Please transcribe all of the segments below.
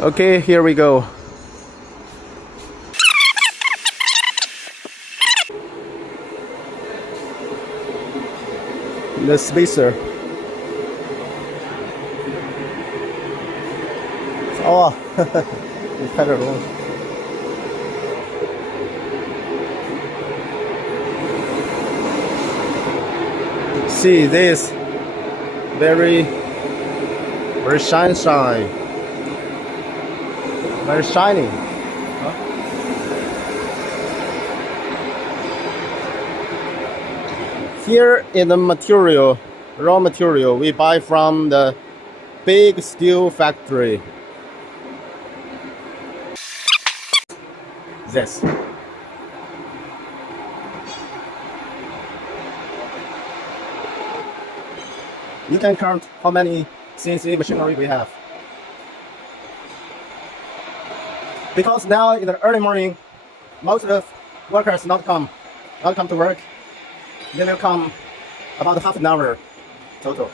Okay, here we go. The spacer. Oh, it's kind of long. See this very shine, very shiny. Huh? Here in the material, raw material we buy from the big steel factory. This. You can count how many CNC machinery we have. Because now in the early morning, most of the workers not come to work. They will come about half an hour total.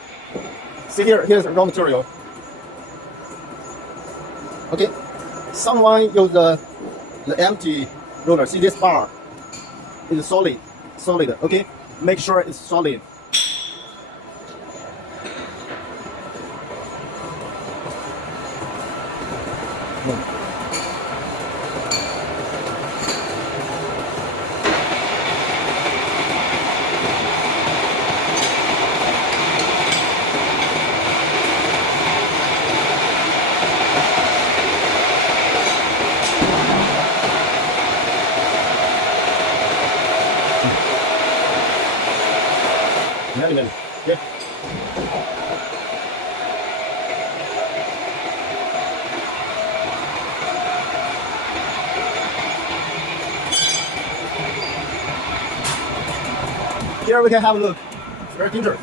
See here's raw material. Okay, someone use the empty roller. See this bar is solid. Okay, make sure it's solid. Yeah. Here we can have a look. It's very dangerous.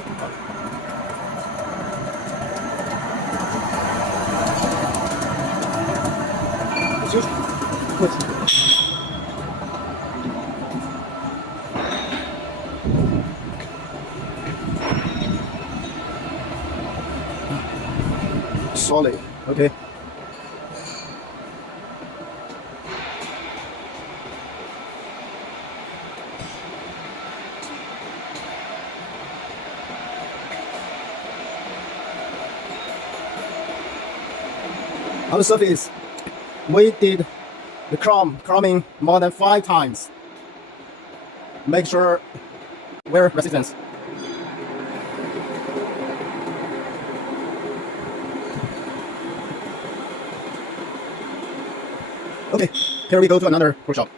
Solid. Okay. On the surface, we did the chroming more than 5 times. Make sure wear resistance. Okay, here we go to another workshop.